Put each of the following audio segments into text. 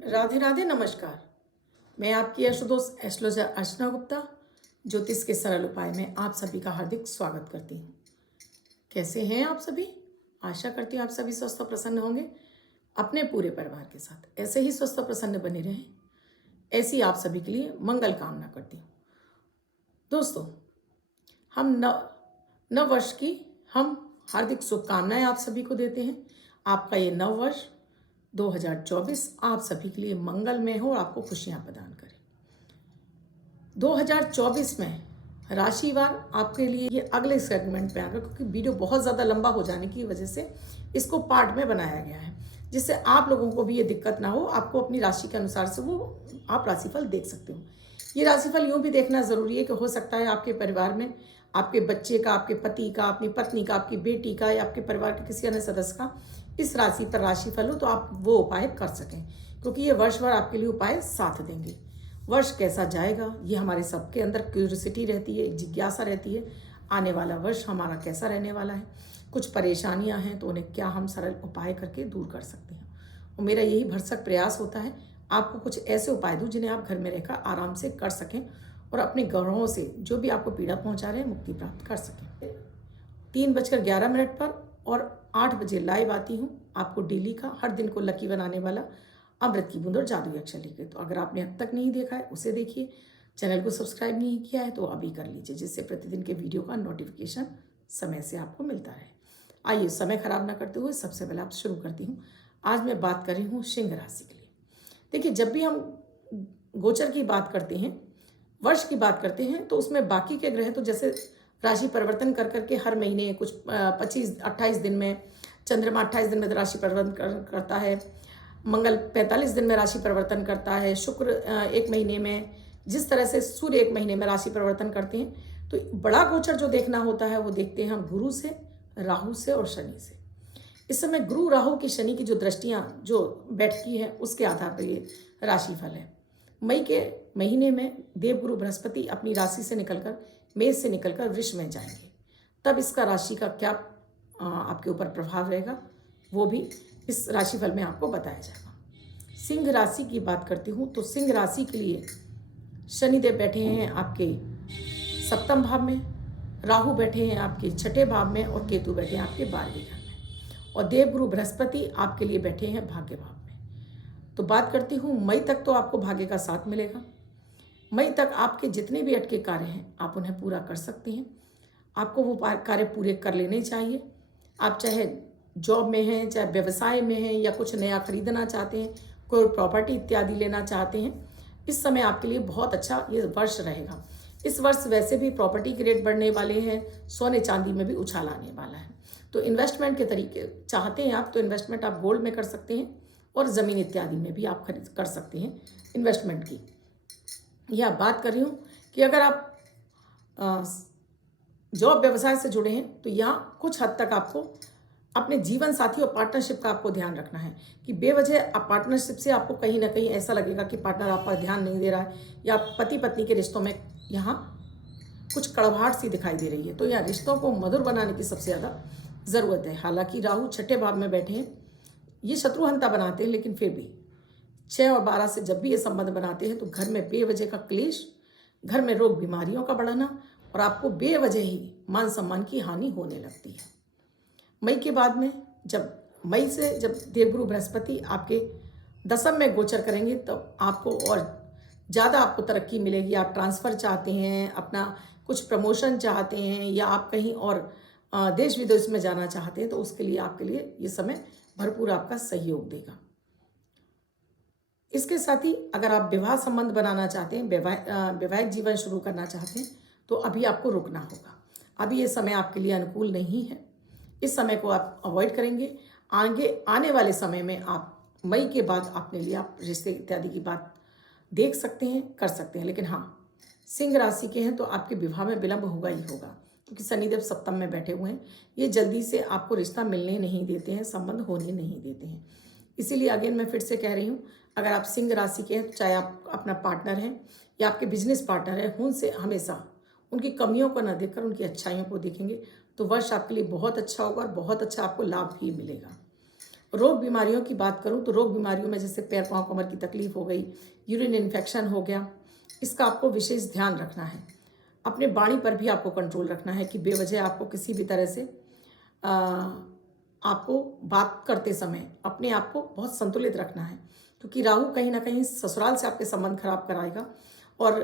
राधे राधे नमस्कार। मैं आपकी यशोदोस्त एस्ट्रोलॉजर अर्चना गुप्ता ज्योतिष के सरल उपाय में आप सभी का हार्दिक स्वागत करती हूँ। कैसे हैं आप सभी? आशा करती हूँ आप सभी स्वस्थ और प्रसन्न होंगे। अपने पूरे परिवार के साथ ऐसे ही स्वस्थ और प्रसन्न बने रहें, ऐसी आप सभी के लिए मंगल कामना करती हूँ। दोस्तों, हम नव वर्ष की हम हार्दिक शुभकामनाएं आप सभी को देते हैं। आपका ये नव वर्ष 2024 आप सभी के लिए मंगलमय हो और आपको खुशियां प्रदान करे। 2024 में राशिवार आपके लिए ये अगले सेगमेंट पे आएगा, क्योंकि वीडियो बहुत ज़्यादा लंबा हो जाने की वजह से इसको पार्ट में बनाया गया है, जिससे आप लोगों को भी ये दिक्कत ना हो। आपको अपनी राशि के अनुसार से वो आप राशिफल देख सकते हो। ये राशिफल यूँ भी देखना ज़रूरी है कि हो सकता है आपके परिवार में आपके बच्चे का, आपके पति का, अपनी पत्नी का, आपकी बेटी का या आपके परिवार के किसी अन्य सदस्य का इस राशि पर राशिफल हो, तो आप वो उपाय कर सकें, क्योंकि ये वर्ष भर आपके लिए उपाय साथ देंगे। वर्ष कैसा जाएगा ये हमारे सबके अंदर क्यूरियोसिटी रहती है, जिज्ञासा रहती है। आने वाला वर्ष हमारा कैसा रहने वाला है, कुछ परेशानियां हैं तो उन्हें क्या हम सरल उपाय करके दूर कर सकते हैं। और मेरा यही भरसक प्रयास होता है आपको कुछ ऐसे उपाय दूं जिन्हें आप घर में रहकर आराम से कर सकें और अपने ग्रहों से जो भी आपको पीड़ा पहुंचा रहे हैं मुक्ति प्राप्त कर सकें। 3:11 पर और 8 बजे लाइव आती हूँ आपको डेली का, हर दिन को लकी बनाने वाला अमृत की बूंद और जादू अक्षर लेकर। तो अगर आपने अब तक नहीं देखा है उसे देखिए, चैनल को सब्सक्राइब नहीं किया है तो अभी कर लीजिए, जिससे प्रतिदिन के वीडियो का नोटिफिकेशन समय से आपको मिलता रहे। आइए समय खराब ना करते हुए सबसे पहले आप शुरू करती हूँ। आज मैं बात कर रही हूँ सिंह राशि के लिए। देखिए, जब भी हम गोचर की बात करते हैं, वर्ष की बात करते हैं, तो उसमें बाकी के ग्रह तो जैसे राशि परिवर्तन कर करके हर महीने कुछ 25-28 दिन में, चंद्रमा 28 दिन में राशि परिवर्तन करता है, मंगल 45 दिन में राशि परिवर्तन करता है, शुक्र 1 महीने में, जिस तरह से सूर्य 1 महीने में राशि परिवर्तन करते हैं। तो बड़ा गोचर जो देखना होता है वो देखते हैं हम गुरु से, राहु से और शनि से। इस समय गुरु, राहु की, शनि की जो दृष्टियां जो बैठती है उसके आधार पर ये राशिफल है। मई के महीने में देवगुरु बृहस्पति अपनी राशि से निकलकर, मेष से निकलकर वृष में जाएंगे। तब इसका राशि का क्या आपके ऊपर प्रभाव रहेगा वो भी इस राशिफल में आपको बताया जाएगा। सिंह राशि की बात करती हूँ तो सिंह राशि के लिए शनिदेव बैठे हैं आपके 7वें भाव में, राहु बैठे हैं आपके 6ठे भाव में और केतु बैठे हैं आपके 12वें घर में, और देवगुरु बृहस्पति आपके लिए बैठे हैं भाग्य भाव में। तो बात करती हूँ मई तक तो आपको भाग्य का साथ मिलेगा। मई तक आपके जितने भी अटके कार्य हैं आप उन्हें पूरा कर सकती हैं। आपको वो कार्य पूरे कर लेने चाहिए। आप चाहे जॉब में हैं, चाहे व्यवसाय में हैं, या कुछ नया खरीदना चाहते हैं, कोई प्रॉपर्टी इत्यादि लेना चाहते हैं, इस समय आपके लिए बहुत अच्छा ये वर्ष रहेगा। इस वर्ष वैसे भी प्रॉपर्टी के रेट बढ़ने वाले हैं, सोने चांदी में भी उछाल आने वाला है। तो इन्वेस्टमेंट के तरीके चाहते हैं आप तो इन्वेस्टमेंट आप गोल्ड में कर सकते हैं और ज़मीन इत्यादि में भी आप खरीद कर सकते हैं इन्वेस्टमेंट की। यह बात कर रही हूँ कि अगर आप जॉब व्यवसाय से जुड़े हैं तो यहाँ कुछ हद तक आपको अपने जीवन साथी और पार्टनरशिप का आपको ध्यान रखना है कि बेवजह आप पार्टनरशिप से आपको कहीं ना कहीं ऐसा लगेगा कि पार्टनर आप पर ध्यान नहीं दे रहा है, या पति पत्नी के रिश्तों में यहाँ कुछ कड़वाहट सी दिखाई दे रही है। तो यहाँ रिश्तों को मधुर बनाने की सबसे ज़्यादा ज़रूरत है। हालांकि राहु 6ठे भाव में बैठे हैं, ये शत्रुहंता बनाते हैं, लेकिन फिर भी 6 और 12 से जब भी ये संबंध बनाते हैं तो घर में बेवजह का क्लेश, घर में रोग बीमारियों का बढ़ना और आपको बेवजह ही मान सम्मान की हानि होने लगती है। मई के बाद में मई से जब देवगुरु बृहस्पति आपके 10वें में गोचर करेंगे तब तो आपको और ज़्यादा आपको तरक्की मिलेगी। आप ट्रांसफ़र चाहते हैं, अपना कुछ प्रमोशन चाहते हैं, या आप कहीं और देश विदेश में जाना चाहते हैं, तो उसके लिए आपके लिए ये समय भरपूर आपका सहयोग देगा। इसके साथ ही अगर आप विवाह संबंध बनाना चाहते हैं, वैवाहिक जीवन शुरू करना चाहते हैं, तो अभी आपको रुकना होगा। अभी ये समय आपके लिए अनुकूल नहीं है, इस समय को आप अवॉइड करेंगे। आगे आने वाले समय में आप मई के बाद अपने लिए आप रिश्ते इत्यादि की बात देख सकते हैं, कर सकते हैं। लेकिन हाँ, सिंह राशि के हैं तो आपके विवाह में विलंब होगा ही होगा, क्योंकि शनिदेव 7वें में बैठे हुए हैं। ये जल्दी से आपको रिश्ता मिलने नहीं देते हैं, संबंध होने नहीं देते हैं। इसीलिए अगेन मैं फिर से कह रही हूँ, अगर आप सिंह राशि के हैं, चाहे आप अपना पार्टनर हैं या आपके बिजनेस पार्टनर हैं, उनसे हमेशा उनकी कमियों को न देखकर उनकी अच्छाइयों को देखेंगे तो वर्ष आपके लिए बहुत अच्छा होगा और बहुत अच्छा आपको लाभ भी मिलेगा। रोग बीमारियों की बात करूं तो रोग बीमारियों में जैसे पैर पांव कमर की तकलीफ हो गई, यूरिन इन्फेक्शन हो गया, इसका आपको विशेष ध्यान रखना है। अपने वाणी पर भी आपको कंट्रोल रखना है कि बेवजह आपको किसी भी तरह से आ, आपको बात करते समय अपने आप को बहुत संतुलित रखना है, क्योंकि राहु कहीं ना कहीं ससुराल से आपके संबंध खराब कराएगा। और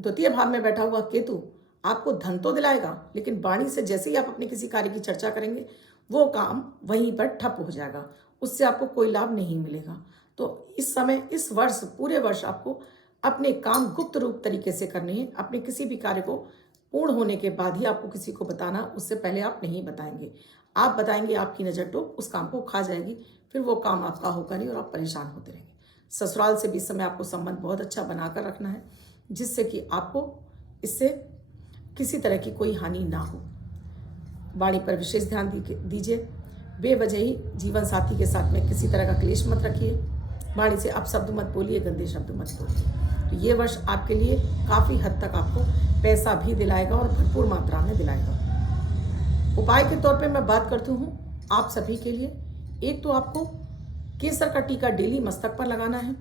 द्वितीय भाव में बैठा हुआ केतु आपको धन तो दिलाएगा, लेकिन वाणी से जैसे ही आप अपने किसी कार्य की चर्चा करेंगे वो काम वहीं पर ठप हो जाएगा, उससे आपको कोई लाभ नहीं मिलेगा। तो इस समय, इस वर्ष, पूरे वर्ष आपको अपने काम गुप्त रूप तरीके से करने हैं। अपने किसी भी कार्य को पूर्ण होने के बाद ही आपको किसी को बताना, उससे पहले आप नहीं बताएंगे। आप बताएंगे, आपकी नज़र तो उस काम को खा जाएगी, फिर वो काम आपका होगा नहीं और आप परेशान होते रहेंगे। ससुराल से भी इस समय आपको संबंध बहुत अच्छा बनाकर रखना है, जिससे कि आपको इससे किसी तरह की कोई हानि ना हो। वाणी पर विशेष ध्यान दीजिए। बेवजह ही जीवन साथी के साथ में किसी तरह का क्लेश मत रखिए। वाणी से आप शब्द मत बोलिए, गंदे शब्द मत बोलिए। तो ये वर्ष आपके लिए काफ़ी हद तक आपको पैसा भी दिलाएगा और भरपूर मात्रा में दिलाएगा। उपाय के तौर पे मैं बात करती हूँ आप सभी के लिए। एक तो आपको केसर का टीका डेली मस्तक पर लगाना है,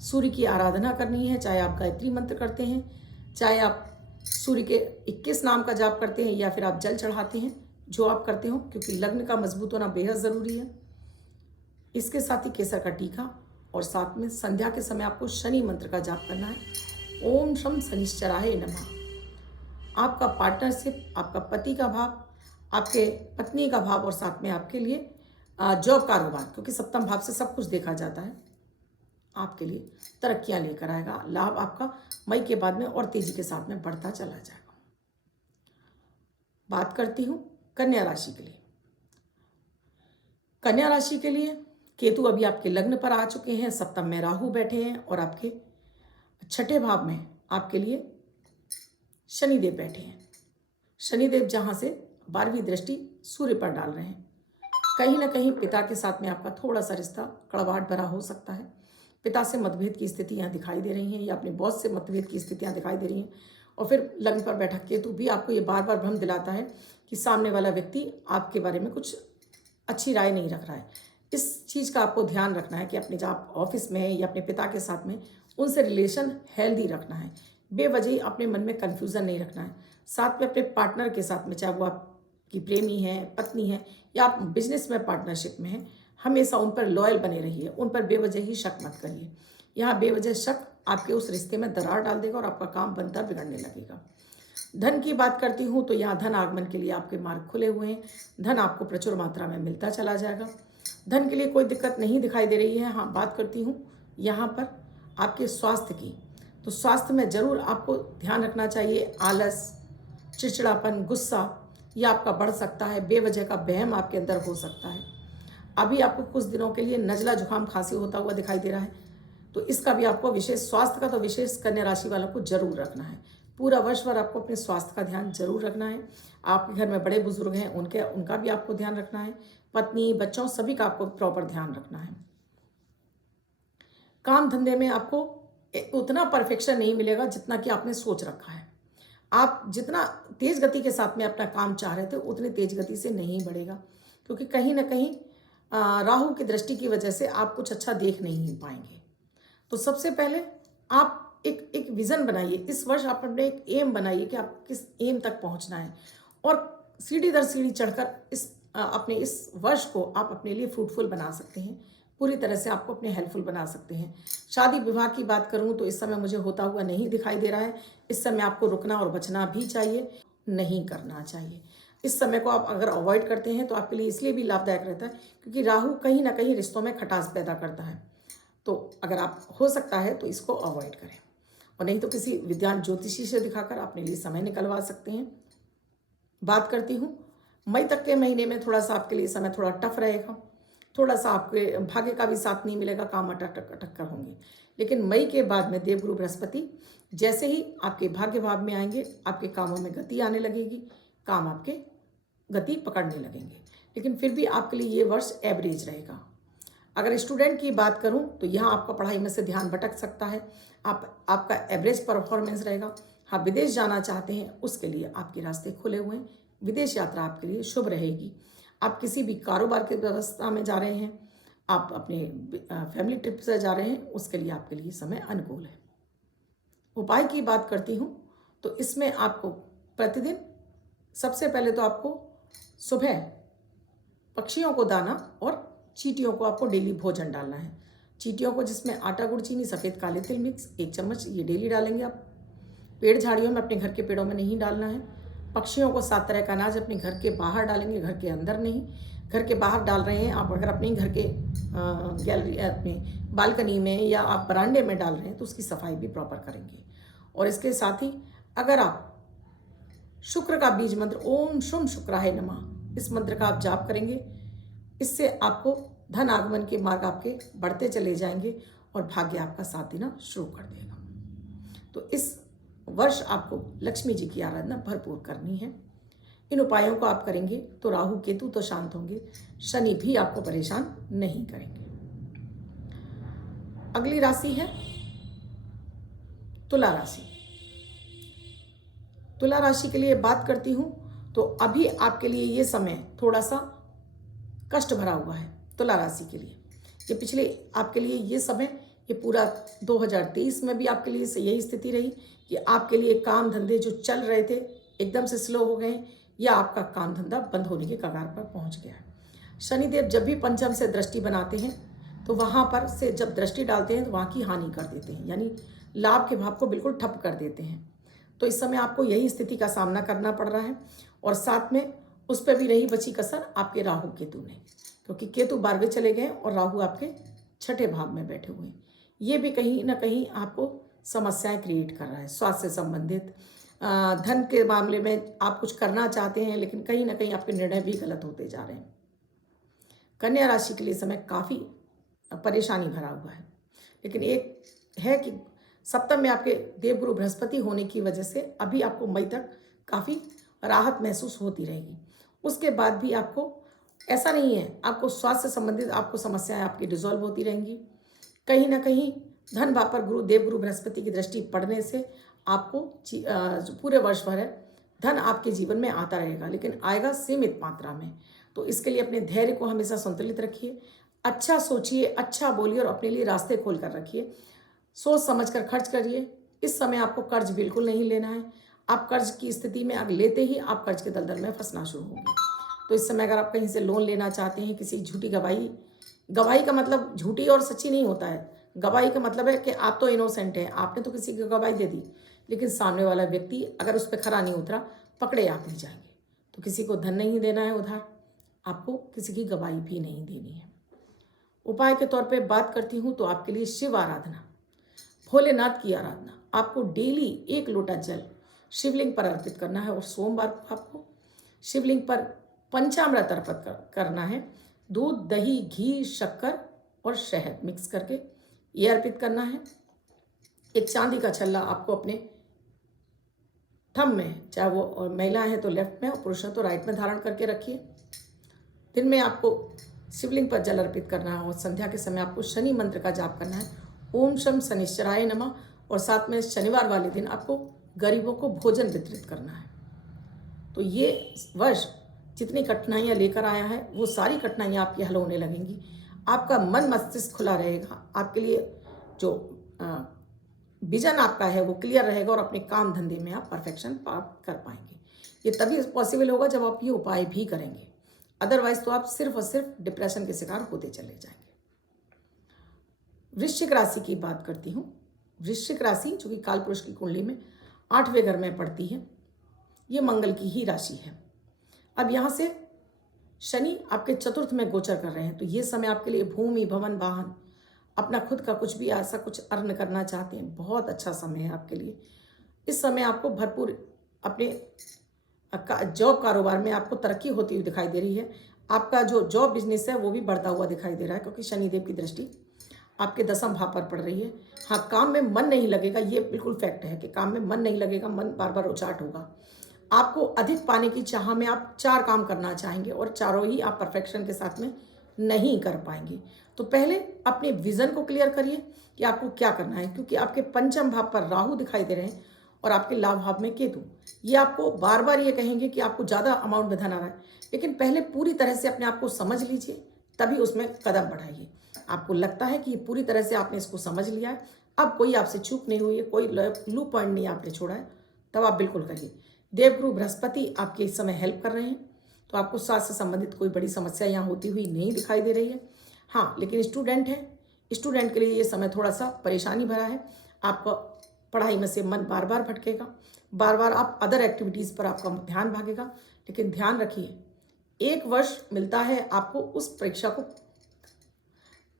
सूर्य की आराधना करनी है, चाहे आप गायत्री मंत्र करते हैं, चाहे आप सूर्य के 21 नाम का जाप करते हैं, या फिर आप जल चढ़ाते हैं, जो आप करते हो, क्योंकि लग्न का मजबूत होना बेहद ज़रूरी है। इसके साथ ही केसर का टीका, और साथ में संध्या के समय आपको शनि मंत्र का जाप करना है। ओम शम शनिश्चराय नमः। आपका पार्टनरशिप, आपका पति का भाव, आपके पत्नी का भाव, और साथ में आपके लिए जॉब कारोबार, क्योंकि सप्तम भाव से सब कुछ देखा जाता है, आपके लिए तरक्कियां लेकर आएगा। लाभ आपका मई के बाद में और तेजी के साथ में बढ़ता चला जाएगा। बात करती हूँ कन्या राशि के लिए। कन्या राशि के लिए केतु अभी आपके लग्न पर आ चुके हैं, सप्तम में राहु बैठे हैं, और आपके छठे भाव में आपके लिए शनिदेव बैठे हैं। शनिदेव जहाँ से 12वीं दृष्टि सूर्य पर डाल रहे हैं। कहीं ना कहीं पिता के साथ में आपका थोड़ा सा रिश्ता कड़वाहट भरा हो सकता है। पिता से मतभेद की स्थितियाँ दिखाई दे रही हैं, या अपने बॉस से मतभेद की स्थितियाँ दिखाई दे रही हैं। और फिर लग्न पर बैठा केतु भी आपको ये बार बार भ्रम दिलाता है कि सामने वाला व्यक्ति आपके बारे में कुछ अच्छी राय नहीं रख रहा है। इस चीज़ का आपको ध्यान रखना है कि अपने जहाँ ऑफिस में या अपने पिता के साथ में उनसे रिलेशन हेल्दी रखना है। बेवजह ही अपने मन में कन्फ्यूज़न नहीं रखना है। साथ में अपने पार्टनर के साथ में, चाहे वो आपकी प्रेमी है, पत्नी है, या आप बिजनेस में पार्टनरशिप में हैं, हमेशा उन पर लॉयल बने रहिए। उन पर बेवजह ही शक मत करिए। यहाँ बेवजह शक आपके उस रिश्ते में दरार डाल देगा और आपका काम बनता बिगड़ने लगेगा। धन की बात करती हूँ तो यहाँ धन आगमन के लिए आपके मार्ग खुले हुए हैं। धन आपको प्रचुर मात्रा में मिलता चला जाएगा। धन के लिए कोई दिक्कत नहीं दिखाई दे रही है। हाँ, बात करती हूँ यहाँ पर आपके स्वास्थ्य की, तो स्वास्थ्य में ज़रूर आपको ध्यान रखना चाहिए। आलस, चिड़चिड़ापन, गुस्सा ये आपका बढ़ सकता है। बेवजह का वहम आपके अंदर हो सकता है। अभी आपको कुछ दिनों के लिए नज़ला, जुकाम, खांसी होता हुआ दिखाई दे रहा है, तो इसका भी आपको विशेष, स्वास्थ्य का तो विशेष कन्या राशि वालों को जरूर रखना है। पूरा वर्ष भर आपको अपने स्वास्थ्य का ध्यान जरूर रखना है। आपके घर में बड़े बुजुर्ग हैं, उनका भी आपको ध्यान रखना है। पत्नी, बच्चों, सभी का आपको प्रॉपर ध्यान रखना है। काम धंधे में आपको उतना परफेक्शन नहीं मिलेगा जितना कि आपने सोच रखा है। आप जितना तेज गति के साथ में अपना काम चाह रहे थे, उतनी तेज गति से नहीं बढ़ेगा, क्योंकि कहीं ना कहीं राहु की दृष्टि की वजह से आप कुछ अच्छा देख नहीं पाएंगे। तो सबसे पहले आप एक विज़न बनाइए। इस वर्ष आप अपने एक एम बनाइए कि आप किस एम तक पहुंचना है, और सीढ़ी दर सीढ़ी चढ़कर अपने इस वर्ष को आप अपने लिए फ्रूटफुल बना सकते हैं। पूरी तरह से आपको अपने हेल्पफुल बना सकते हैं। शादी विवाह की बात करूं तो इस समय मुझे होता हुआ नहीं दिखाई दे रहा है। इस समय आपको रुकना और बचना भी चाहिए, नहीं करना चाहिए। इस समय को आप अगर अवॉइड करते हैं तो आपके लिए इसलिए भी लाभदायक रहता है क्योंकि राहु कहीं ना कहीं रिश्तों में खटास पैदा करता है। तो अगर आप हो सकता है तो इसको अवॉइड करें, और नहीं तो किसी विद्वान ज्योतिषी से दिखाकर अपने लिए समय निकलवा सकते हैं। बात करती हूँ मई तक के महीने में थोड़ा सा आपके लिए समय थोड़ा टफ रहेगा। थोड़ा सा आपके भाग्य का भी साथ नहीं मिलेगा, काम अटक कर होंगे। लेकिन मई के बाद में देवगुरु बृहस्पति जैसे ही आपके भाग्य भाव में आएंगे, आपके कामों में गति आने लगेगी, काम आपके गति पकड़ने लगेंगे। लेकिन फिर भी आपके लिए ये वर्ष एवरेज रहेगा। अगर स्टूडेंट की बात करूं तो यहाँ आपका पढ़ाई में से ध्यान भटक सकता है। आपका एवरेज परफॉर्मेंस रहेगा। हाँ, विदेश जाना चाहते हैं उसके लिए आपके रास्ते खुले हुए हैं। विदेश यात्रा आपके लिए शुभ रहेगी। आप किसी भी कारोबार की व्यवस्था में जा रहे हैं, आप अपने फैमिली ट्रिप से जा रहे हैं, उसके लिए आपके लिए समय अनुकूल है। उपाय की बात करती हूँ तो इसमें आपको प्रतिदिन सबसे पहले तो आपको सुबह पक्षियों को दाना और चींटियों को आपको डेली भोजन डालना है। चींटियों को जिसमें आटा, गुड़, चीनी, सफ़ेद काले तिल मिक्स 1 चम्मच ये डेली डालेंगे आप। पेड़ झाड़ियों में, अपने घर के पेड़ों में नहीं डालना है। पक्षियों को 7 तरह का अनाज अपने घर के बाहर डालेंगे, घर के अंदर नहीं। घर के बाहर डाल रहे हैं आप, अगर अपने घर के गैलरी, अपने बालकनी में या आप बरामदे में डाल रहे हैं तो उसकी सफाई भी प्रॉपर करेंगे। और इसके साथ ही अगर आप शुक्र का बीज मंत्र ओम शुम शुक्राय नमः, इस मंत्र का आप जाप करेंगे, इससे आपको धन आगमन के मार्ग आपके बढ़ते चले जाएंगे और भाग्य आपका साथ देना शुरू कर देगा। तो इस वर्ष आपको लक्ष्मी जी की आराधना भरपूर करनी है। इन उपायों को आप करेंगे तो राहु केतु तो शांत होंगे, शनि भी आपको परेशान नहीं करेंगे। अगली राशि है तुला राशि। तुला राशि के लिए बात करती हूँ तो अभी आपके लिए ये समय थोड़ा सा कष्ट भरा हुआ है। तुला राशि के लिए ये पिछले आपके लिए ये समय, ये पूरा 2023 में भी आपके लिए यही स्थिति रही कि आपके लिए काम धंधे जो चल रहे थे एकदम से स्लो हो गए या आपका काम धंधा बंद होने के कगार पर पहुंच गया है। शनिदेव जब भी पंचम से दृष्टि बनाते हैं तो वहाँ पर से जब दृष्टि डालते हैं तो वहाँ की हानि कर देते हैं, यानी लाभ के भाव को बिल्कुल ठप कर देते हैं। तो इस समय आपको यही स्थिति का सामना करना पड़ रहा है। और साथ में उस पर भी नहीं बची कसर आपके राहु केतु ने, क्योंकि केतु 12वें चले गए और राहु आपके 6ठे भाव में बैठे हुए हैं। ये भी कहीं ना कहीं आपको समस्याएं क्रिएट कर रहा है। स्वास्थ्य से संबंधित, धन के मामले में आप कुछ करना चाहते हैं लेकिन कहीं ना कहीं आपके निर्णय भी गलत होते जा रहे हैं। कन्या राशि के लिए समय काफ़ी परेशानी भरा हुआ है, लेकिन एक है कि सप्तम में आपके देवगुरु बृहस्पति होने की वजह से अभी आपको मई तक काफ़ी राहत महसूस होती रहेगी। उसके बाद भी आपको ऐसा नहीं है, आपको स्वास्थ्य से संबंधित आपको समस्याएं आपकी डिजॉल्व होती रहेंगी। कहीं ना कहीं धन भाव पर देवगुरु बृहस्पति की दृष्टि पड़ने से आपको पूरे वर्ष भर धन आपके जीवन में आता रहेगा, लेकिन आएगा सीमित मात्रा में। तो इसके लिए अपने धैर्य को हमेशा संतुलित रखिए, अच्छा सोचिए, अच्छा बोलिए और अपने लिए रास्ते खोल कर रखिए। सोच समझ कर खर्च करिए। इस समय आपको कर्ज बिल्कुल नहीं लेना है। आप कर्ज की स्थिति में अगर लेते ही आप कर्ज के दलदल में फंसना शुरू होंगे। तो इस समय अगर आप कहीं से लोन लेना चाहते हैं, किसी झूठी गवाही का मतलब झूठी और सच्ची नहीं होता है। गवाही का मतलब है कि आप तो इनोसेंट हैं, आपने तो किसी की गवाही दे दी, लेकिन सामने वाला व्यक्ति अगर उस पर खरा नहीं उतरा, पकड़े आप नहीं जाएंगे। तो किसी को धन नहीं देना है उधार, आपको किसी की गवाही भी नहीं देनी है। उपाय के तौर पे बात करती हूँ तो आपके लिए शिव आराधना, भोलेनाथ की आराधना, आपको डेली 1 लोटा जल शिवलिंग पर अर्पित करना है। और सोमवार को आपको शिवलिंग पर पंचामृत अर्पित करना है। दूध, दही, घी, शक्कर और शहद मिक्स करके ये अर्पित करना है। एक चांदी का छल्ला आपको अपने थंब में, चाहे वो महिला है तो लेफ्ट में और पुरुष है तो राइट में धारण करके रखिए। दिन में आपको शिवलिंग पर जल अर्पित करना है और संध्या के समय आपको शनि मंत्र का जाप करना है, ओम शम शनिश्चराय नमः। और साथ में शनिवार वाले दिन आपको गरीबों को भोजन वितरित करना है। तो ये वर्ष जितनी कठिनाइयाँ लेकर आया है वो सारी कठिनाइयाँ आपकी हल होने लगेंगी। आपका मन मस्तिष्क खुला रहेगा, आपके लिए जो विजन आपका है वो क्लियर रहेगा और अपने काम धंधे में आप परफेक्शन प्राप्त कर पाएंगे। ये तभी पॉसिबल होगा जब आप ये उपाय भी करेंगे, अदरवाइज तो आप सिर्फ और सिर्फ डिप्रेशन के शिकार होते चले जाएंगे। वृश्चिक राशि की बात करती हूँ। वृश्चिक राशि जो कि कालपुरुष की कुंडली में 8वें घर में पड़ती है, ये मंगल की ही राशि है। अब यहाँ से शनि आपके 4th में गोचर कर रहे हैं, तो ये समय आपके लिए भूमि, भवन, वाहन, अपना खुद का कुछ भी ऐसा कुछ अर्न करना चाहते हैं, बहुत अच्छा समय है आपके लिए। इस समय आपको भरपूर अपने जॉब कारोबार में आपको तरक्की होती हुई दिखाई दे रही है। आपका जो जॉब बिजनेस है वो भी बढ़ता हुआ दिखाई दे रहा है, क्योंकि शनिदेव की दृष्टि आपके 10वें भाव पर पड़ रही है। हाँ, काम में मन नहीं लगेगा, ये बिल्कुल फैक्ट है कि काम में मन नहीं लगेगा, मन बार बार उचाट होगा। आपको अधिक पाने की चाह में आप 4 काम करना चाहेंगे और चारों ही आप परफेक्शन के साथ में नहीं कर पाएंगे। तो पहले अपने विज़न को क्लियर करिए कि आपको क्या करना है, क्योंकि आपके 5वें भाव पर राहु दिखाई दे रहे हैं और आपके लाभ भाव में केतु, ये आपको बार बार ये कहेंगे कि आपको ज़्यादा अमाउंट में धन आ रहा है, लेकिन पहले पूरी तरह से अपने आप को समझ लीजिए, तभी उसमें कदम बढ़ाइए। आपको लगता है कि पूरी तरह से आपने इसको समझ लिया है, अब कोई आपसे चूक नहीं हुई है, कोई लू पॉइंट नहीं आपने छोड़ा है, तब आप बिल्कुल करिए। देवगुरु बृहस्पति आपके इस समय हेल्प कर रहे हैं, तो आपको स्वास्थ्य से संबंधित कोई बड़ी समस्या यहाँ होती हुई नहीं दिखाई दे रही है। हाँ, लेकिन स्टूडेंट हैं, स्टूडेंट के लिए ये समय थोड़ा सा परेशानी भरा है। आपका पढ़ाई में से मन बार बार भटकेगा, बार बार आप अदर एक्टिविटीज़ पर आपका ध्यान भागेगा, लेकिन ध्यान रखिए 1 वर्ष मिलता है आपको उस परीक्षा को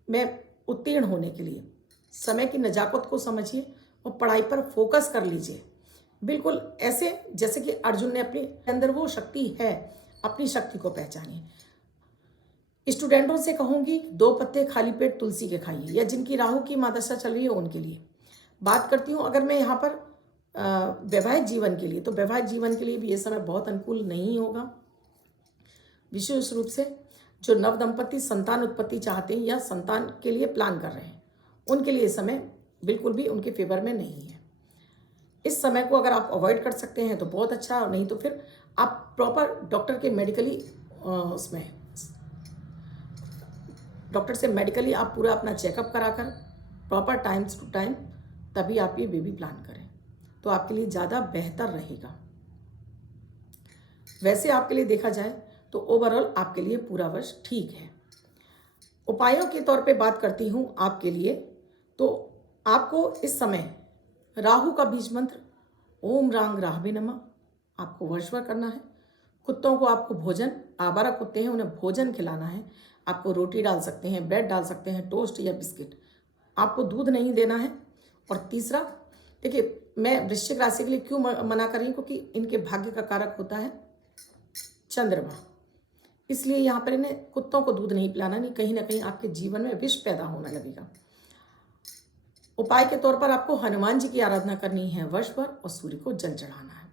में उत्तीर्ण होने के लिए। समय की नजाकत को समझिए और पढ़ाई पर फोकस कर लीजिए, बिल्कुल ऐसे जैसे कि अर्जुन ने अपने अंदर वो शक्ति है, अपनी शक्ति को पहचानिए। स्टूडेंटों से कहूँगी 2 पत्ते खाली पेट तुलसी के खाइए, या जिनकी राहु की महादशा चल रही है उनके लिए बात करती हूँ। अगर मैं यहाँ पर वैवाहिक जीवन के लिए, तो वैवाहिक जीवन के लिए भी ये समय बहुत अनुकूल नहीं होगा। विशेष रूप से जो नव दंपति संतान उत्पत्ति चाहते हैं या संतान के लिए प्लान कर रहे हैं, उनके लिए समय बिल्कुल भी उनके फेवर में नहीं है। इस समय को अगर आप अवॉइड कर सकते हैं तो बहुत अच्छा, और नहीं तो फिर आप प्रॉपर डॉक्टर के डॉक्टर से मेडिकली आप पूरा अपना चेकअप कराकर प्रॉपर टाइम्स टू टाइम, तभी आप ये बेबी प्लान करें, तो आपके लिए ज़्यादा बेहतर रहेगा। वैसे आपके लिए देखा जाए तो ओवरऑल आपके लिए पूरा वर्ष ठीक है। उपायों के तौर पे बात करती हूँ आपके लिए, तो आपको इस समय राहु का बीज मंत्र ओम रांग राहवे नमः आपको वर्षभर करना है। कुत्तों को आपको भोजन, आवारा कुत्ते हैं उन्हें भोजन खिलाना है। आपको रोटी डाल सकते हैं, ब्रेड डाल सकते हैं, टोस्ट या बिस्किट, आपको दूध नहीं देना है। और तीसरा, देखिए मैं वृश्चिक राशि के लिए क्यों मना कर रही हूँ, क्योंकि इनके भाग्य का कारक होता है चंद्रमा, इसलिए यहाँ पर इन्हें कुत्तों को दूध नहीं पिलाना, नहीं कहीं ना कहीं आपके जीवन में विष पैदा होने लगेगा। उपाय के तौर पर आपको हनुमान जी की आराधना करनी है वर्षभर, और सूर्य को जल चढ़ाना है।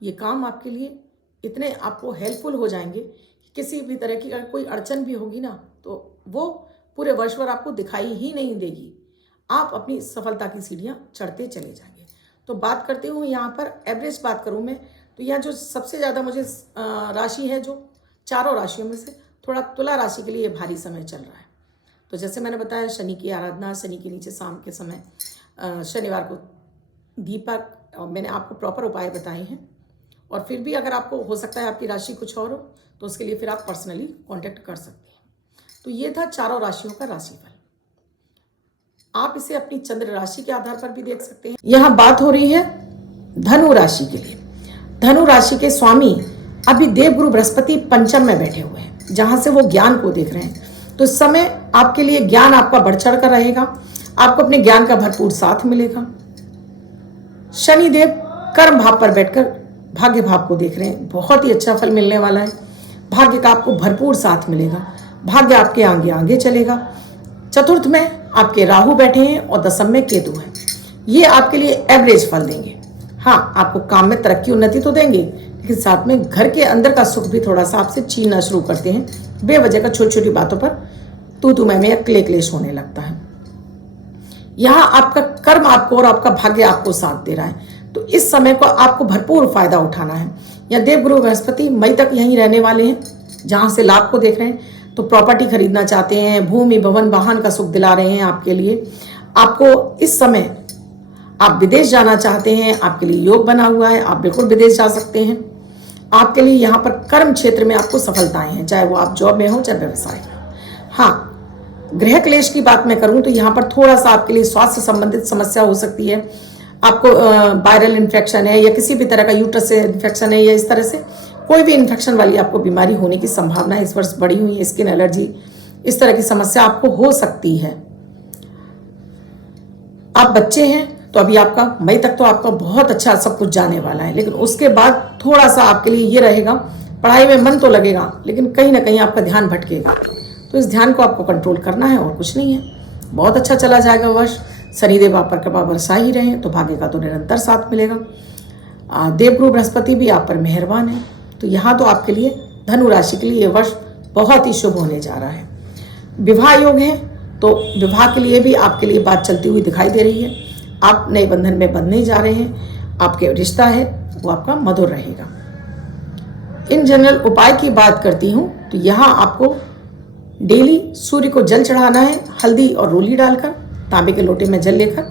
ये काम आपके लिए इतने आपको हेल्पफुल हो जाएंगे कि किसी भी तरह की अगर कोई अड़चन भी होगी ना, तो वो पूरे वर्षभर आपको दिखाई ही नहीं देगी। आप अपनी सफलता की सीढ़ियाँ चढ़ते चले जाएंगे। तो बात करती हूँ यहाँ पर एवरेज बात करूँ मैं, तो यह जो सबसे ज़्यादा मुझे राशि है, जो चारों राशियों में से थोड़ा तुला राशि के लिए भारी समय चल रहा है। तो जैसे मैंने बताया, शनि की आराधना, शनि के नीचे शाम के समय शनिवार को दीपक, मैंने आपको प्रॉपर उपाय बताए हैं। और फिर भी अगर आपको हो सकता है आपकी राशि कुछ और हो, तो उसके लिए फिर आप पर्सनली कांटेक्ट कर सकते हैं। तो ये था चारों राशियों का राशिफल। आप इसे अपनी चंद्र राशि के आधार पर भी देख सकते हैं। यहाँ बात हो रही है धनु राशि के लिए। धनु राशि के स्वामी अभी देवगुरु बृहस्पति पंचम में बैठे हुए हैं, जहां से वो ज्ञान को देख रहे हैं। तो इस समय आपके लिए ज्ञान आपका बढ़ चढ़ कर रहेगा, आपको अपने ज्ञान का भरपूर साथ मिलेगा। शनिदेव कर्म भाव पर बैठकर भाग्य भाव को देख रहे हैं, बहुत ही अच्छा फल मिलने वाला है। भाग्य का आपको भरपूर साथ मिलेगा, भाग्य आपके आगे आगे चलेगा। चतुर्थ में आपके राहु बैठे हैं और दशम में केतु है। ये आपके लिए एवरेज फल देंगे। हाँ, आपको काम में तरक्की उन्नति तो देंगे, लेकिन साथ में घर के अंदर का सुख भी थोड़ा सा आपसे छीनना शुरू करते हैं। बेवजह का छोटी छोटी बातों पर तू मैं या क्लेश होने लगता है। यहाँ आपका कर्म आपको और आपका भाग्य आपको साथ दे रहा है, तो इस समय को आपको भरपूर फायदा उठाना है। या देवगुरु बृहस्पति मई तक यहीं रहने वाले हैं, जहाँ से लाभ को देख रहे हैं। तो प्रॉपर्टी खरीदना चाहते हैं, भूमि भवन वाहन का सुख दिला रहे हैं आपके लिए। आपको इस समय आप विदेश जाना चाहते हैं, आपके लिए योग बना हुआ है, आप बिल्कुल विदेश जा सकते हैं। आपके लिए यहाँ पर कर्म क्षेत्र में आपको सफलताएं हैं, चाहे वो आप जॉब में हो चाहे व्यवसाय में। हाँ, गृह क्लेश की बात मैं करूँ तो यहाँ पर थोड़ा सा आपके लिए स्वास्थ्य संबंधित समस्या हो सकती है। आपको वायरल इन्फेक्शन है या किसी भी तरह का यूट्रस से इन्फेक्शन है, या इस तरह से कोई भी इन्फेक्शन वाली आपको बीमारी होने की संभावना इस वर्ष बढ़ी हुई है। स्किन एलर्जी, इस तरह की समस्या आपको हो सकती है। आप बच्चे हैं तो अभी आपका मई तक तो आपका बहुत अच्छा सब कुछ जाने वाला है, लेकिन उसके बाद थोड़ा सा आपके लिए ये रहेगा, पढ़ाई में मन तो लगेगा लेकिन कहीं ना कहीं आपका ध्यान भटकेगा। तो इस ध्यान को आपको कंट्रोल करना है और कुछ नहीं है। बहुत अच्छा चला जाएगा वर्ष। शनिदेव आप पर कृपा बरसा ही रहे हैं, तो भाग्य का तो निरंतर साथ मिलेगा। देवगुरु बृहस्पति भी आप पर मेहरबान है। तो यहाँ तो आपके लिए धनु राशि के लिए ये वर्ष बहुत ही शुभ होने जा रहा है। विवाह योग है तो विवाह के लिए भी आपके लिए बात चलती हुई दिखाई दे रही है। आप नए बंधन में बंधने जा रहे हैं। आपके रिश्ता है वो आपका मधुर रहेगा। इन जनरल उपाय की बात करती हूँ तो यहाँ आपको डेली सूर्य को जल चढ़ाना है, हल्दी और रोली डालकर, तांबे के लोटे में जल लेकर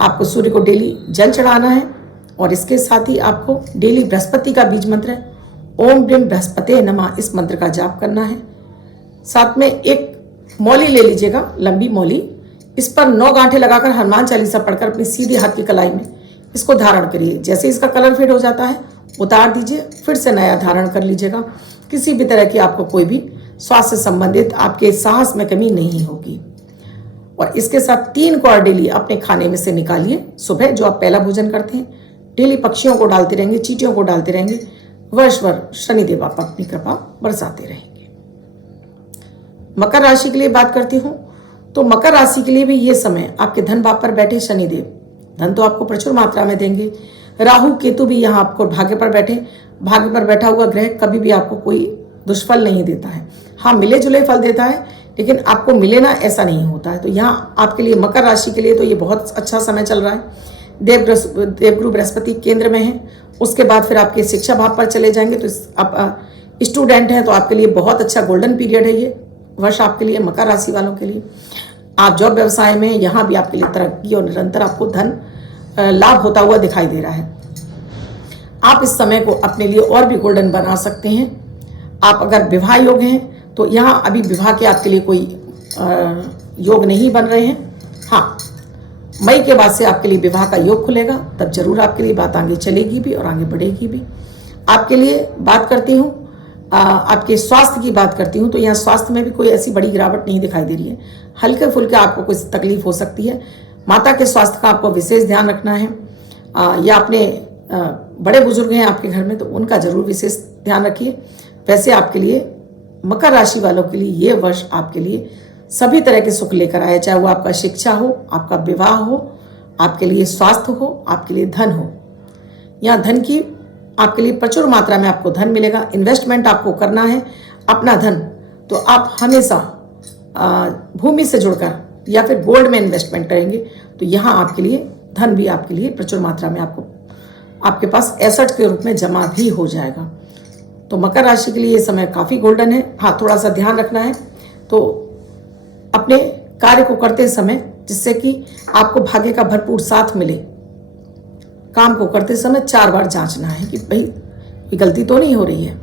आपको सूर्य को डेली जल चढ़ाना है। और इसके साथ ही आपको डेली बृहस्पति का बीज मंत्र है ओम ब्रीम बृहस्पते नमः, इस मंत्र का जाप करना है। साथ में एक मौली ले लीजिएगा, लंबी मौली, इस पर 9 गांठें लगाकर हनुमान चालीसा पढ़कर अपनी सीधी हाथ की कलाई में इसको धारण करिए। जैसे इसका कलर फेड हो जाता है उतार दीजिए, फिर से नया धारण कर लीजिएगा। किसी भी तरह की आपको कोई भी स्वास्थ्य संबंधित आपके साहस में कमी नहीं होगी। और इसके साथ 3 क्वार डेली अपने खाने में से निकालिए। सुबह जो आप पहला भोजन करते हैं डेली पक्षियों को डालते रहेंगे, चींटियों को डालते रहेंगे, वर्ष भर शनिदेव आप अपनी कृपा बरसाते रहेंगे। मकर राशि के लिए बात करती हूँ तो मकर राशि के लिए भी ये समय आपके धन भाव पर बैठे शनिदेव धन तो आपको प्रचुर मात्रा में देंगे। राहु केतु भी यहाँ आपको भाग्य पर बैठे, भाग्य पर बैठा हुआ ग्रह कभी भी आपको कोई दुष्फल नहीं देता है। हाँ, मिले जुले फल देता है, लेकिन आपको मिले ना ऐसा नहीं होता है। तो यहाँ आपके लिए मकर राशि के लिए तो ये बहुत अच्छा समय चल रहा है। देवगुरु बृहस्पति केंद्र में है, उसके बाद फिर आपके शिक्षा भाव पर चले जाएंगे। तो आप स्टूडेंट हैं तो आपके लिए बहुत अच्छा गोल्डन पीरियड है ये वर्ष आपके लिए, मकर राशि वालों के लिए। आप जॉब व्यवसाय में यहाँ भी आपके लिए तरक्की और निरंतर आपको धन लाभ होता हुआ दिखाई दे रहा है। आप इस समय को अपने लिए और भी गोल्डन बना सकते हैं। आप अगर विवाह योग हैं तो यहाँ अभी विवाह के आपके लिए कोई योग नहीं बन रहे हैं। हाँ, मई के बाद से आपके लिए विवाह का योग खुलेगा, तब जरूर आपके लिए बात आगे चलेगी भी और आगे बढ़ेगी भी। आपके लिए बात करती हूँ, आपके स्वास्थ्य की बात करती हूँ तो यहाँ स्वास्थ्य में भी कोई ऐसी बड़ी गिरावट नहीं दिखाई दे रही है। हल्के फुल्के आपको कुछ तकलीफ हो सकती है। माता के स्वास्थ्य का आपको विशेष ध्यान रखना है, या अपने बड़े बुजुर्ग हैं आपके घर में तो उनका जरूर विशेष ध्यान रखिए। वैसे आपके लिए मकर राशि वालों के लिए ये वर्ष आपके लिए सभी तरह के सुख लेकर आए, चाहे वो आपका शिक्षा हो, आपका विवाह हो, आपके लिए स्वास्थ्य हो, आपके लिए धन हो। यहाँ धन की आपके लिए प्रचुर मात्रा में आपको धन मिलेगा। इन्वेस्टमेंट आपको करना है अपना धन तो आप हमेशा भूमि से जुड़कर या फिर गोल्ड में इन्वेस्टमेंट करेंगे तो यहाँ आपके लिए धन भी आपके लिए प्रचुर मात्रा में आपको आपके पास एसेट के रूप में जमा भी हो जाएगा। तो मकर राशि के लिए ये समय काफ़ी गोल्डन है। हाँ, थोड़ा सा ध्यान रखना है तो अपने कार्य को करते समय जिससे कि आपको भाग्य का भरपूर साथ मिले। काम को करते समय 4 बार जांचना है कि भाई कोई गलती तो नहीं हो रही है।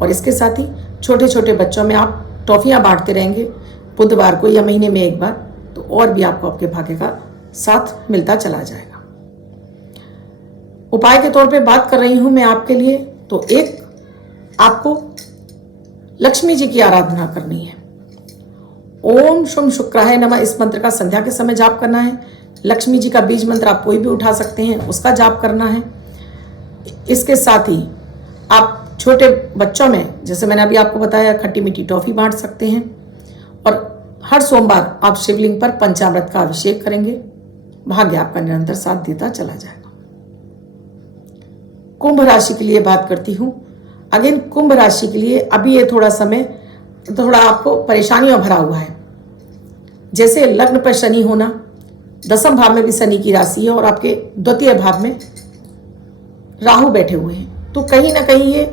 और इसके साथ ही छोटे छोटे बच्चों में आप टॉफियाँ बांटते रहेंगे बुधवार को या महीने में 1 बार, तो और भी आपको आपके भाग्य का साथ मिलता चला जाएगा। उपाय के तौर पे बात कर रही हूँ मैं आपके लिए, तो एक आपको लक्ष्मी जी की आराधना करनी है। ओम शुम शुक्राय नमः, इस मंत्र का संध्या के समय जाप करना है। लक्ष्मी जी का बीज मंत्र आप कोई भी उठा सकते हैं, उसका जाप करना है। इसके साथ ही आप छोटे बच्चों में, जैसे मैंने अभी आपको बताया, खट्टी मीठी टॉफी बांट सकते हैं। और हर सोमवार आप शिवलिंग पर पंचामृत का अभिषेक करेंगे, भाग्य आपका निरंतर साथ देता चला जाएगा। कुंभ राशि के लिए बात करती हूँ। अगेन कुंभ राशि के लिए अभी ये थोड़ा समय थोड़ा आपको परेशानियों भरा हुआ है। जैसे लग्न पर शनि होना, 10वें भाव में भी शनि की राशि है और आपके 2य भाव में राहु बैठे हुए हैं, तो कहीं ना कहीं ये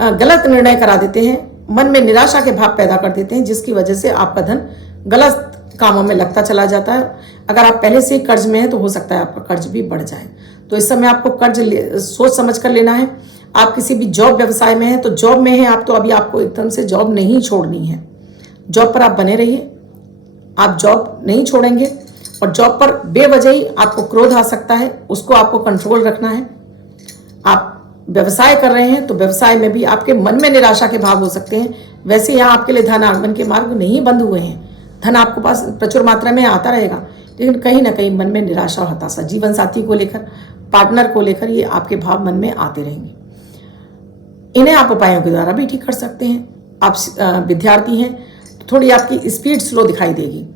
गलत निर्णय करा देते हैं, मन में निराशा के भाव पैदा कर देते हैं, जिसकी वजह से आपका धन गलत कामों में लगता चला जाता है। अगर आप पहले से ही कर्ज में हैं तो हो सकता है आपका कर्ज भी बढ़ जाए। तो इस समय आपको कर्ज सोच समझ कर लेना है। आप किसी भी जॉब व्यवसाय में हैं तो जॉब में हैं आप, तो अभी आपको एकदम से जॉब नहीं छोड़नी है। जॉब पर आप बने रहिए, आप जॉब नहीं छोड़ेंगे। और जॉब पर बेवजह ही आपको क्रोध आ सकता है, उसको आपको कंट्रोल रखना है। आप व्यवसाय कर रहे हैं तो व्यवसाय में भी आपके मन में निराशा के भाव हो सकते हैं। वैसे यहाँ आपके लिए धन आगमन के मार्ग नहीं बंद हुए हैं, धन आपके पास प्रचुर मात्रा में आता रहेगा, लेकिन कहीं ना कहीं मन में निराशा और हताशा, जीवन साथी को लेकर, पार्टनर को लेकर ये आपके भाव मन में आते रहेंगे। इन्हें आप उपायों के द्वारा भी ठीक कर सकते हैं। आप विद्यार्थी हैं तो थोड़ी आपकी स्पीड स्लो दिखाई देगी।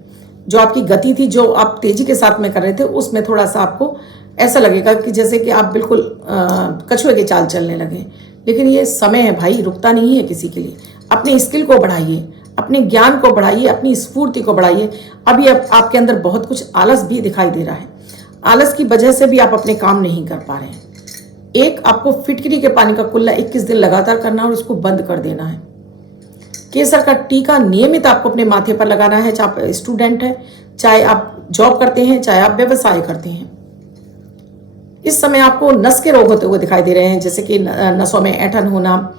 जो आपकी गति थी, जो आप तेजी के साथ में कर रहे थे, उसमें थोड़ा सा आपको ऐसा लगेगा कि जैसे कि आप बिल्कुल कछुए की चाल चलने लगे। लेकिन ये समय है भाई, रुकता नहीं है किसी के लिए। अपनी स्किल को बढ़ाइए, अपने ज्ञान को बढ़ाइए, अपनी स्फूर्ति को बढ़ाइए। अभी अब आपके अंदर बहुत कुछ आलस भी दिखाई दे रहा है। आलस की वजह से भी आप अपने काम नहीं कर पा रहे हैं। एक, आपको फिटकरी के पानी का कुल्ला 21 दिन लगातार करना है और उसको बंद कर देना है। केसर का टीका नियमित आपको अपने माथे पर लगाना है, चाहे आप स्टूडेंट हैं, चाहे आप जॉब करते हैं, चाहे आप व्यवसाय करते हैं। इस समय आपको नस के रोग होते हुए दिखाई दे रहे हैं, जैसे कि नसों में ऐंठन होना,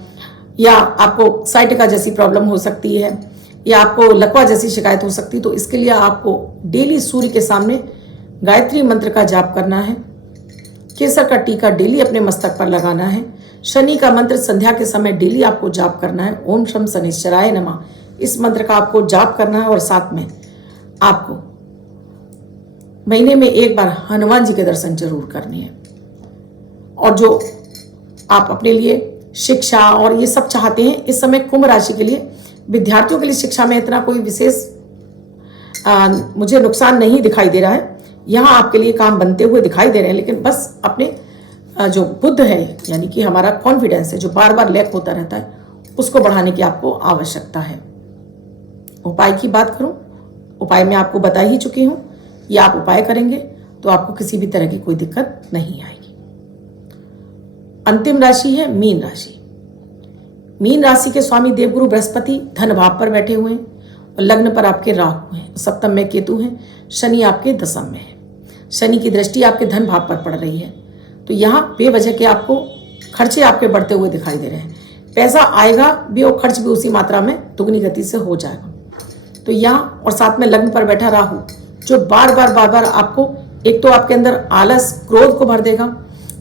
या आपको साइटिका जैसी प्रॉब्लम हो सकती है, या आपको लकवा जैसी शिकायत हो सकती है। तो इसके लिए आपको डेली सूर्य के सामने गायत्री मंत्र का जाप करना है। केसर का टीका डेली अपने मस्तक पर लगाना है। शनि का मंत्र संध्या के समय डेली आपको जाप करना है। ओम शम शनिश्चराय नमः, इस मंत्र का आपको जाप करना है। और साथ में आपको महीने में एक बार हनुमान जी के दर्शन जरूर करने हैं। और जो आप अपने लिए शिक्षा और ये सब चाहते हैं, इस समय कुंभ राशि के लिए, विद्यार्थियों के लिए शिक्षा में इतना कोई विशेष मुझे नुकसान नहीं दिखाई दे रहा है। यहाँ आपके लिए काम बनते हुए दिखाई दे रहे हैं, लेकिन बस अपने जो बुद्ध है, यानी कि हमारा कॉन्फिडेंस है, जो बार बार लैक होता रहता है, उसको बढ़ाने की आपको आवश्यकता है। उपाय की बात करूं, उपाय मैं आपको बता ही चुकी हूं। ये आप उपाय करेंगे तो आपको किसी भी तरह की कोई दिक्कत नहीं आएगी। अंतिम राशि है मीन राशि। मीन राशि के स्वामी देवगुरु बृहस्पति धन भाव पर बैठे हुए हैं और लग्न पर आपके राहु हैं, सप्तम में केतु हैं, शनि आपके दशम में है। शनि की दृष्टि आपके धन भाव पर पड़ रही है, तो यहाँ बेवजह के आपको खर्चे आपके बढ़ते हुए दिखाई दे रहे हैं। पैसा आएगा भी और खर्च भी उसी मात्रा में दुगनी गति से हो जाएगा। तो यहाँ, और साथ में लग्न पर बैठा राहु, जो बार बार आपको, एक तो आपके अंदर आलस, क्रोध को भर देगा,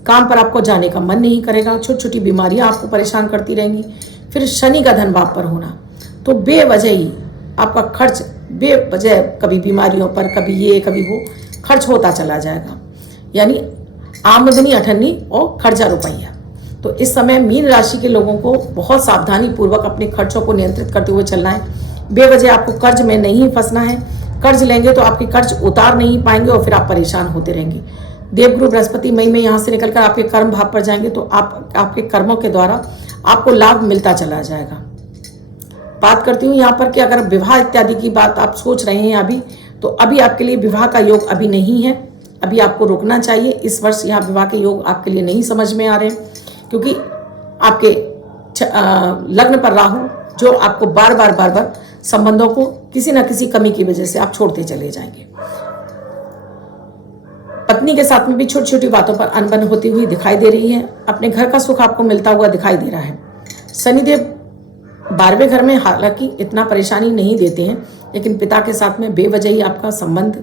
काम पर आपको जाने का मन नहीं करेगा, छोटी छोटी बीमारियां आपको परेशान करती रहेंगी। फिर शनि का धन भाव पर होना, तो बेवजह ही आपका खर्च, बेवजह कभी बीमारियों पर, कभी ये कभी वो खर्च होता चला जाएगा। यानी आमदनी अठन्नी और खर्चा रुपया। तो इस समय मीन राशि के लोगों को बहुत सावधानी पूर्वक अपने खर्चों को नियंत्रित करते हुए चलना है। बेवजह आपको कर्ज में नहीं फंसना है। कर्ज लेंगे तो आपके कर्ज उतार नहीं पाएंगे और फिर आप परेशान होते रहेंगे। देवगुरु बृहस्पति मई में यहाँ से निकलकर आपके कर्म भाव पर जाएंगे, तो आपके कर्मों के द्वारा आपको लाभ मिलता चला जाएगा। बात करती हूँ यहाँ पर कि अगर विवाह इत्यादि की बात आप सोच रहे हैं अभी, तो अभी आपके लिए विवाह का योग अभी नहीं है, अभी आपको रुकना चाहिए। इस वर्ष यहाँ विवाह के योग आपके लिए नहीं समझ में आ रहे हैं, क्योंकि आपके लग्न पर राहु, जो आपको बार बार संबंधों को किसी न किसी कमी की वजह से आप छोड़ते चले जाएंगे। पत्नी के साथ में भी छोटी छोटी बातों पर अनबन होती हुई दिखाई दे रही है। अपने घर का सुख आपको मिलता हुआ दिखाई दे रहा है। शनिदेव 12वें घर में हालांकि इतना परेशानी नहीं देते हैं, लेकिन पिता के साथ में बेवजह ही आपका संबंध,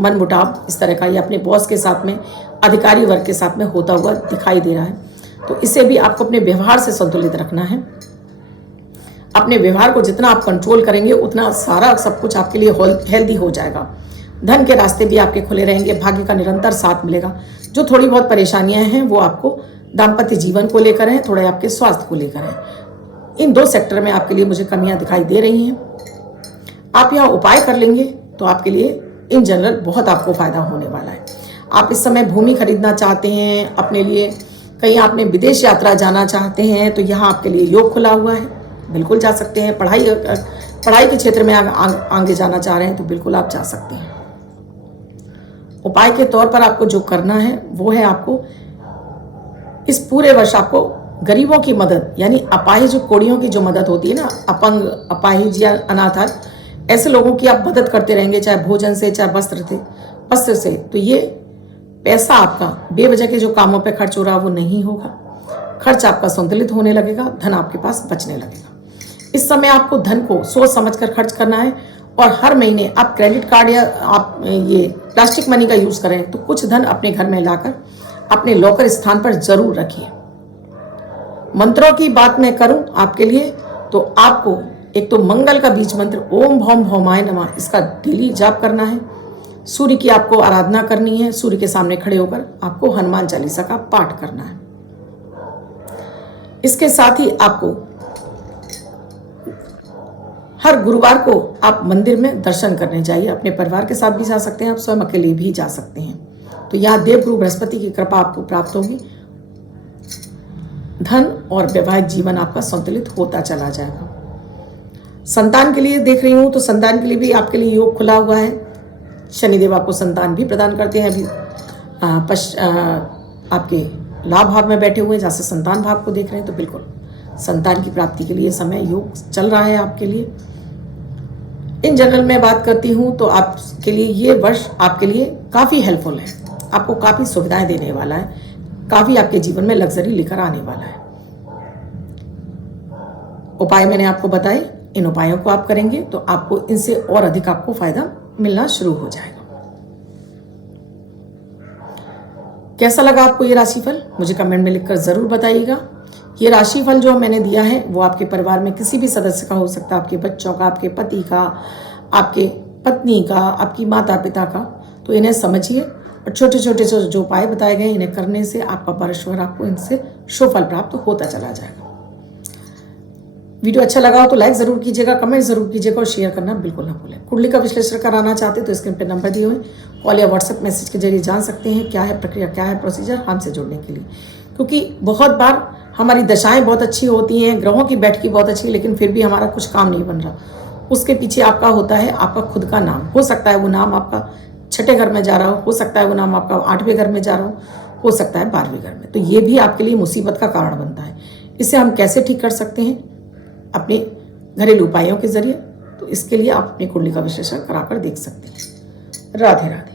मनमुटाव इस तरह का, या अपने बॉस के साथ में, अधिकारी वर्ग के साथ में होता हुआ दिखाई दे रहा है। तो इसे भी आपको अपने व्यवहार से संतुलित रखना है। अपने व्यवहार को जितना आप कंट्रोल करेंगे, उतना सारा सब कुछ आपके लिए हेल्दी हो जाएगा। धन के रास्ते भी आपके खुले रहेंगे, भाग्य का निरंतर साथ मिलेगा। जो थोड़ी बहुत परेशानियां हैं वो आपको दाम्पत्य जीवन को लेकर हैं, थोड़े आपके स्वास्थ्य को लेकर हैं। इन 2 सेक्टर में आपके लिए मुझे कमियां दिखाई दे रही हैं। आप यहाँ उपाय कर लेंगे तो आपके लिए इन जनरल बहुत आपको फायदा होने वाला है। आप इस समय भूमि खरीदना चाहते हैं अपने लिए, कहीं आपने विदेश यात्रा जाना चाहते हैं, तो यहाँ आपके लिए योग खुला हुआ है, बिल्कुल जा सकते हैं। पढ़ाई के क्षेत्र में आगे जाना चाह रहे हैं तो बिल्कुल आप जा सकते हैं। उपाय के तौर पर आपको जो करना है वो है, आपको इस पूरे वर्ष आपको गरीबों की मदद, यानी अपाहिज कोड़ियों की जो मदद होती है ना, अपंग, अपाहिज या अनाथ, ऐसे लोगों की आप मदद करते रहेंगे, चाहे भोजन से, चाहे वस्त्र से। तो ये पैसा आपका बेवजह के जो कामों पे खर्च हो रहा है वो नहीं होगा। खर्च आपका संतुलित होने लगेगा, धन आपके पास बचने लगेगा। इस समय आपको धन को सोच समझ कर खर्च करना है, और हर महीने आप क्रेडिट कार्ड या आप ये प्लास्टिक मनी का यूज करें तो कुछ धन अपने घर में लाकर अपने लॉकर स्थान पर जरूर रखिए। मंत्रों की बात मैं करूं आपके लिए, तो आपको एक तो मंगल का बीज मंत्र ओम भौम भौमाय नमः, इसका डेली जाप करना है। सूर्य की आपको आराधना करनी है। सूर्य के सामने खड़े होकर आपको हनुमान चालीसा का पाठ करना है। इसके साथ ही आपको हर गुरुवार को आप मंदिर में दर्शन करने जाइए। अपने परिवार के साथ भी जा सकते हैं, आप स्वयं अकेले भी जा सकते हैं। तो यहाँ देवगुरु बृहस्पति की कृपा आपको प्राप्त होगी। धन और वैवाहिक जीवन आपका संतुलित होता चला जाएगा। संतान के लिए देख रही हूँ तो संतान के लिए भी आपके लिए योग खुला हुआ है। शनिदेव आपको संतान भी प्रदान करते हैं। अभी आपके लाभ भाव में बैठे हुए हैं, जहाँ से संतान भाव को देख रहे हैं, तो बिल्कुल संतान की प्राप्ति के लिए समय योग चल रहा है आपके लिए। इन जनरल मैं बात करती हूँ तो आपके लिए ये वर्ष आपके लिए काफ़ी हेल्पफुल है, आपको काफ़ी सुविधाएं देने वाला है, काफ़ी आपके जीवन में लग्जरी लेकर आने वाला है। उपाय मैंने आपको बताए, इन उपायों को आप करेंगे तो आपको इनसे और अधिक आपको फायदा मिलना शुरू हो जाएगा। कैसा लगा आपको ये राशिफल, मुझे कमेंट में लिखकर ज़रूर बताइएगा। ये राशिफल जो मैंने दिया है वो आपके परिवार में किसी भी सदस्य का हो सकता है, आपके बच्चों का, आपके पति का, आपके पत्नी का, आपकी माता पिता का। तो इन्हें समझिए और छोटे छोटे जो उपाय बताए गए इन्हें करने से आपका परमेश्वर आपको इनसे सुफल प्राप्त होता चला जाएगा। वीडियो अच्छा लगा हो तो लाइक ज़रूर कीजिएगा, कमेंट ज़रूर कीजिएगा और शेयर करना बिल्कुल ना भूलें। कुंडली का विश्लेषण कराना चाहते हैं तो स्क्रीन पर नंबर दिए हुए कॉल या व्हाट्सएप मैसेज के जरिए जान सकते हैं क्या है प्रक्रिया, क्या है प्रोसीजर हमसे जुड़ने के लिए। क्योंकि बहुत बार हमारी दशाएं बहुत अच्छी होती हैं, ग्रहों की बैठकी बहुत अच्छी, लेकिन फिर भी हमारा कुछ काम नहीं बन रहा। उसके पीछे आपका होता है आपका खुद का नाम। हो सकता है वो नाम आपका 6ठे घर में जा रहा हो सकता है वो नाम आपका 8वें घर में जा रहा हो सकता है 12वें घर में। तो ये भी आपके लिए मुसीबत का कारण बनता है। इसे हम कैसे ठीक कर सकते हैं अपने घरेलू उपायों के जरिए, तो इसके लिए आप अपनी कुंडली का विश्लेषण कराकर देख सकते हैं। राधे राधे।